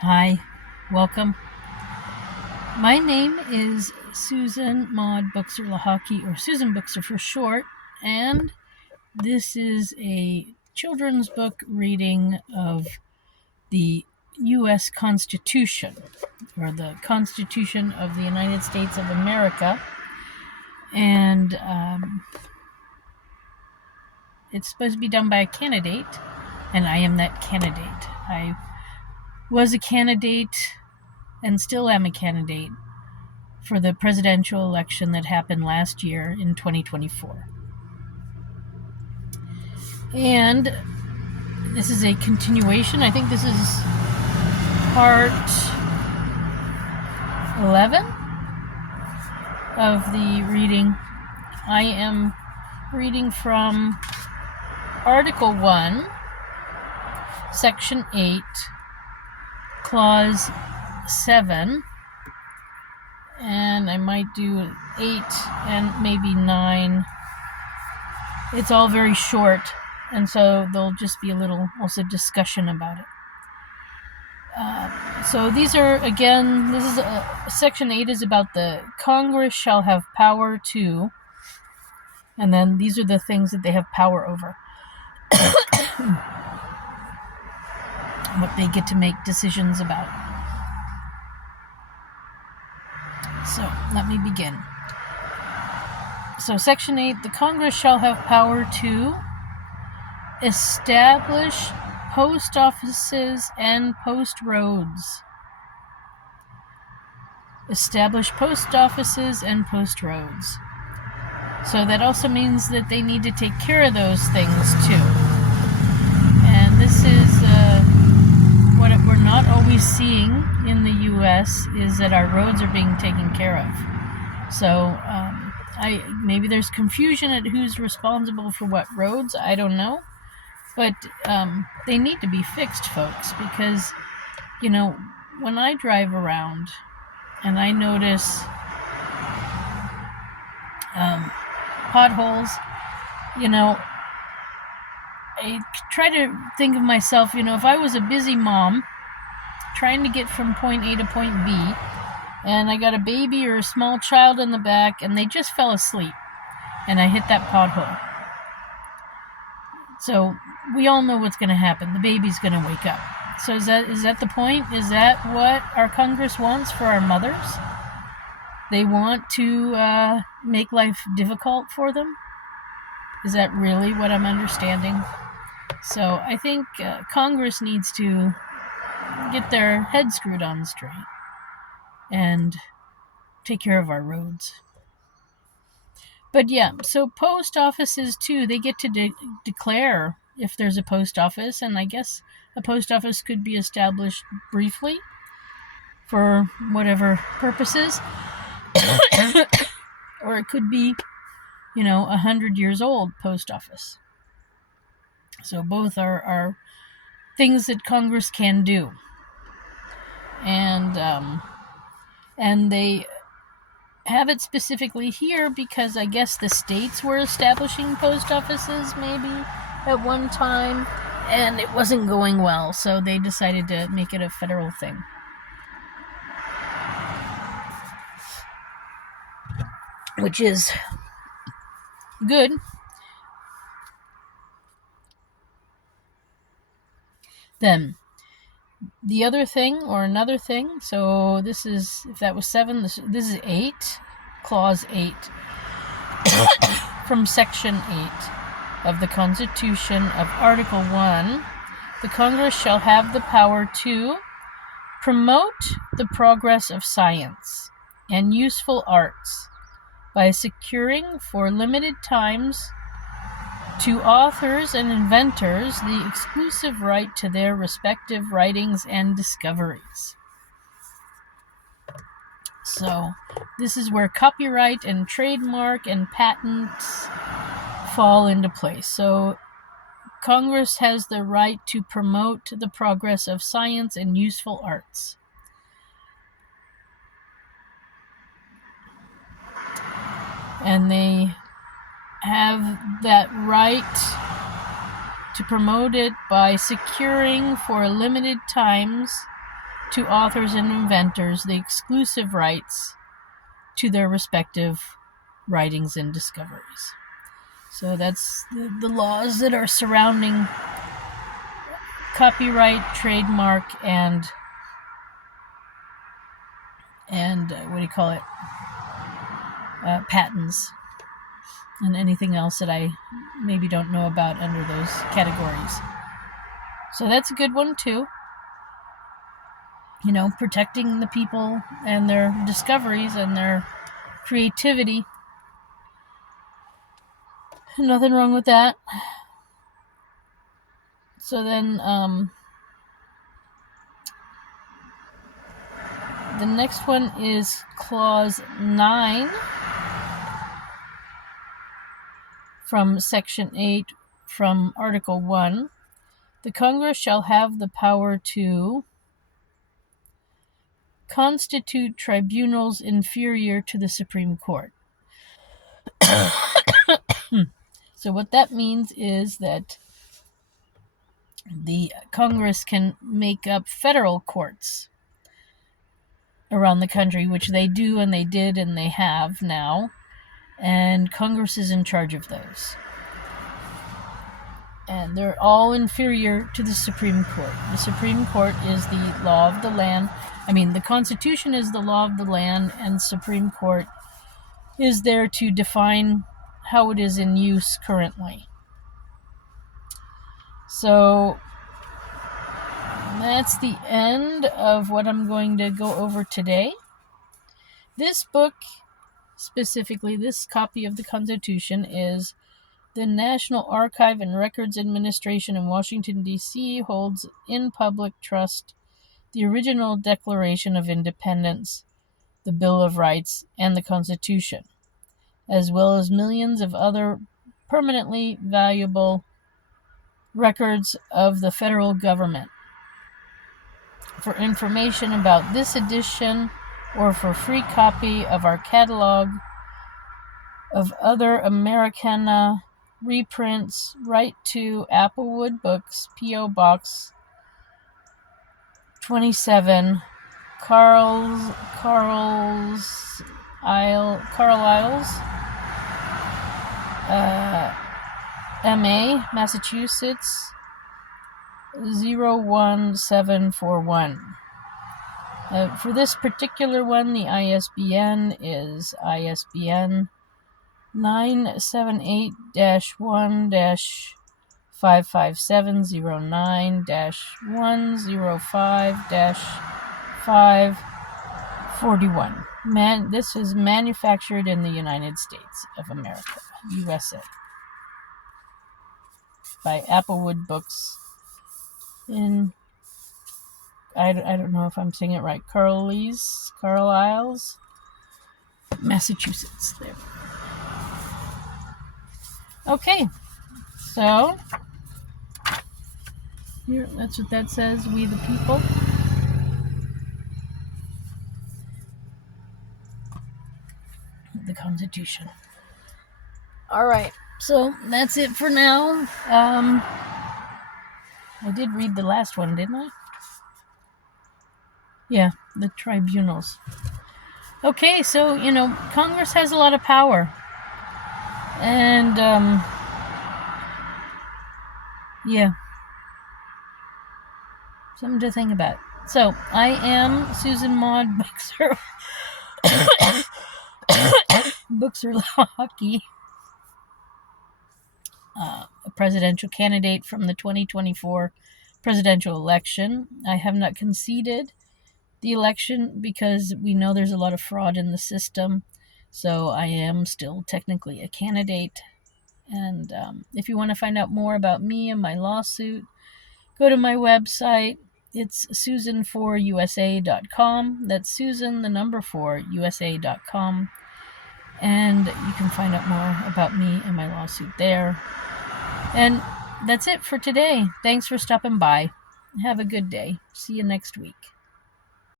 Hi, welcome. My name is Susan Maude Buchser-Lochocki, or Susan Buchser for short, and this is a children's book reading of the U.S Constitution, or the Constitution of the United States of America, and it's supposed to be done by a candidate, and I am that candidate. I was a candidate and still am a candidate for the presidential election that happened last year in 2024. And this is a continuation. I think this is part 11 of the reading. I am reading from Article 1, Section 8, Clause 7, and I might do 8 and maybe 9. It's all very short, and so there'll just be a little also discussion about it. So these are, again, this is Section 8 is about the Congress shall have power to, and then these are the things that they have power over. What they get to make decisions about. So, let me begin. So, Section 8, the Congress shall have power to establish post offices and post roads. Establish post offices and post roads. So that also means that they need to take care of those things too. And this is what we're not always seeing in the U.S. is that our roads are being taken care of. So maybe there's confusion at who's responsible for what roads. I don't know. But they need to be fixed, folks, because, you know, when I drive around and I notice potholes, you know, I try to think of myself, you know, if I was a busy mom trying to get from point A to point B, and I got a baby or a small child in the back, and they just fell asleep, and I hit that pothole. So we all know what's going to happen. The baby's going to wake up. So is that the point? Is that what our Congress wants for our mothers? They want to make life difficult for them? Is that really what I'm understanding? So I think Congress needs to get their heads screwed on straight and take care of our roads. But yeah, so post offices too, they get to declare if there's a post office, and I guess a post office could be established briefly for whatever purposes, or it could be, you know, 100 years old post office. So both are things that Congress can do. And they have it specifically here because I guess the states were establishing post offices maybe at one time, and it wasn't going well, so they decided to make it a federal thing. Which is good. Then, the other thing, or another thing, so this is, if that was 7, this is 8, Clause 8, from Section 8 of the Constitution of Article 1, the Congress shall have the power to promote the progress of science and useful arts by securing for limited times to authors and inventors the exclusive right to their respective writings and discoveries. So, this is where copyright and trademark and patents fall into place. So, Congress has the right to promote the progress of science and useful arts. And they have that right to promote it by securing for limited times to authors and inventors the exclusive rights to their respective writings and discoveries. So that's the laws that are surrounding copyright, trademark, and patents, and anything else that I maybe don't know about under those categories. So that's a good one too. Protecting the people and their discoveries and their creativity. Nothing wrong with that. So then the next one is Clause 9 from Section 8 from Article 1. The Congress shall have the power to constitute tribunals inferior to the Supreme Court. So what that means is that the Congress can make up federal courts around the country, which they do and they did and they have now, and Congress is in charge of those. And they're all inferior to the Supreme Court. The Supreme Court is the law of the land. The Constitution is the law of the land, and Supreme Court is there to define how it is in use currently. So that's the end of what I'm going to go over today. This book, specifically this copy of the Constitution, is the National Archive and Records Administration in Washington, D.C. holds in public trust the original Declaration of Independence, the Bill of Rights, and the Constitution, as well as millions of other permanently valuable records of the federal government. For information about this edition or for free copy of our catalog of other Americana reprints, write to Applewood Books, P.O. Box 27, Carlisle, MA, Massachusetts 01741. For this particular one, the ISBN is ISBN 978-1-55709-105-541. This is manufactured in the United States of America, USA, by Applewood Books in, I don't know if I'm saying it right, Carlisle, Massachusetts. There. Okay, so here, that's what that says, we the people. The Constitution. All right, so that's it for now. I did read the last one, didn't I? Yeah, the tribunals. Okay, so, Congress has a lot of power. And, yeah. Something to think about. So, I am Susan Maude Buchser-Lochocki, a presidential candidate from the 2024 presidential election. I have not conceded the election because we know there's a lot of fraud in the system. So I am still technically a candidate. And if you want to find out more about me and my lawsuit, go to my website. It's susan4usa.com. That's Susan, the number 4, USA.com. And you can find out more about me and my lawsuit there. And that's it for today. Thanks for stopping by. Have a good day. See you next week.